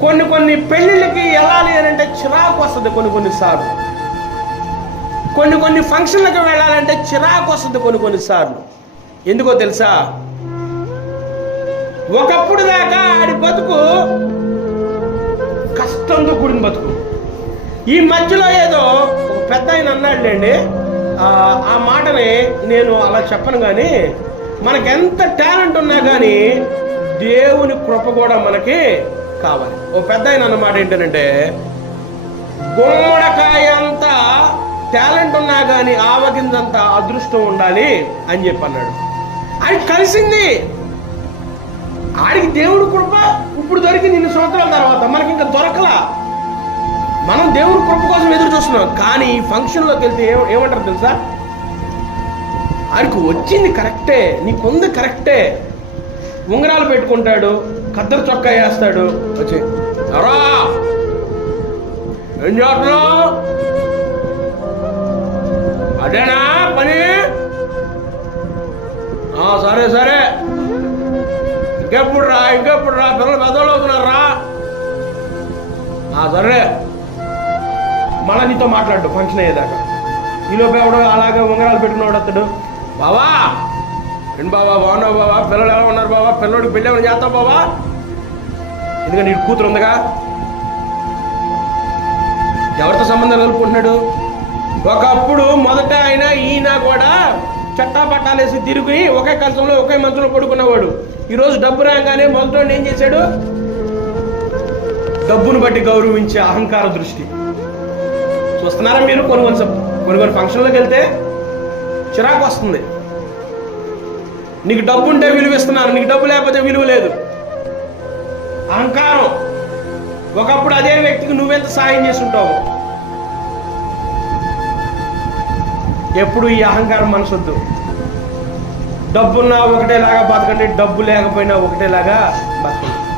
కొన్ని కొన్ని పెళ్ళిళ్ళకి వెళ్ళాలి అని అంటే చిరాకు వస్తుంది కొన్ని కొన్నిసార్లు కొన్ని కొన్ని ఫంక్షన్లకు వెళ్ళాలంటే చిరాకు వస్తుంది కొన్ని కొన్నిసార్లు ఎందుకో తెలుసా? ఒకప్పుడు దాకా ఆడి బతుకు కష్టంతో కూడిన బతుకు. ఈ మధ్యలో ఏదో ఒక పెద్ద ఆయన అన్నాడులేండి ఆ, మాటని నేను అలా చెప్పను కానీ మనకెంత ఎంత టాలెంట్ ఉన్నా కానీ దేవుని కృప కూడా మనకి కావాలి. ఓ పెద్ద ఆయన అన్నమాట ఏంటంటే గుమ్మడికాయ అంతా టాలెంట్ ఉన్నా కానీ ఆవగింజంత అదృష్టం ఉండాలి అని చెప్పి అన్నాడు ఆయన కలిసింది. ఆడికి దేవుడు కృప ఇప్పుడు దొరికి నిన్ను సంవత్సరాల తర్వాత. మనకి ఇంకా దొరకలా. మనం దేవుడి కృప కోసం ఎదురు చూస్తున్నాం. కానీ ఈ ఫంక్షన్లోకి వెళ్తే ఏమంటారు తెలుసా? ఆయనకు వచ్చింది కరెక్టే నీకుంది కరెక్టే. ఉంగరాలు పెట్టుకుంటాడు. కద్దరు చొక్కా వేస్తాడు. వచ్చి. రా! ఏం చేస్తున్నావు? అదేనా పని? ఆ, సరే సరే. ఇంకెప్పుడు రా ఇంకెప్పుడు రా? పిల్లలు పెద్దోళ్ళు అవుతున్నారా ఆ, సరే. మళ్ళా నీతో మాట్లాడు ఫంక్షన్ అయ్యేదాకా. ఈలోపు ఎవడో అలాగే ఉంగరాలు పెట్టుకున్నాడు అతడు బావా! రెండు బావా బాగున్నావు బావా? పిల్లలు ఎలా ఉన్నారు బావా? పిల్లడికి పెళ్ళి ఏమైనా చేస్తావు బావా? ఎందుకంటే నీకు కూతురు ఉందిగా? ఎవరితో సంబంధం కలుపుకుంటున్నాడు? ఒకప్పుడు మొదట ఆయన ఈయన కూడా చట్టా పట్టాలేసి తిరిగి ఒకే కంచంలో ఒకే మంచంలో పడుకున్నవాడు. ఈరోజు డబ్బు రాగానే మొదట ఏం చేశాడు? డబ్బును బట్టి గౌరవించే అహంకార దృష్టి. చూస్తున్నారా మీరు? కొన్ని కొన్ని కొన్ని కొన్ని ఫంక్షన్లోకి వెళ్తే చిరాకు వస్తుంది. నీకు డబ్బు ఉంటే విలువ ఇస్తున్నాను నీకు డబ్బు లేకపోతే విలువ లేదు. అహంకారం. ఒకప్పుడు అదే వ్యక్తికి నువ్వెంత సాయం చేసి ఉంటావు ఎప్పుడు ఈ అహంకారం మనసొద్దు. డబ్బున్నా ఒకటేలాగా బతకండి డబ్బు లేకపోయినా ఒకటేలాగా బతకండి.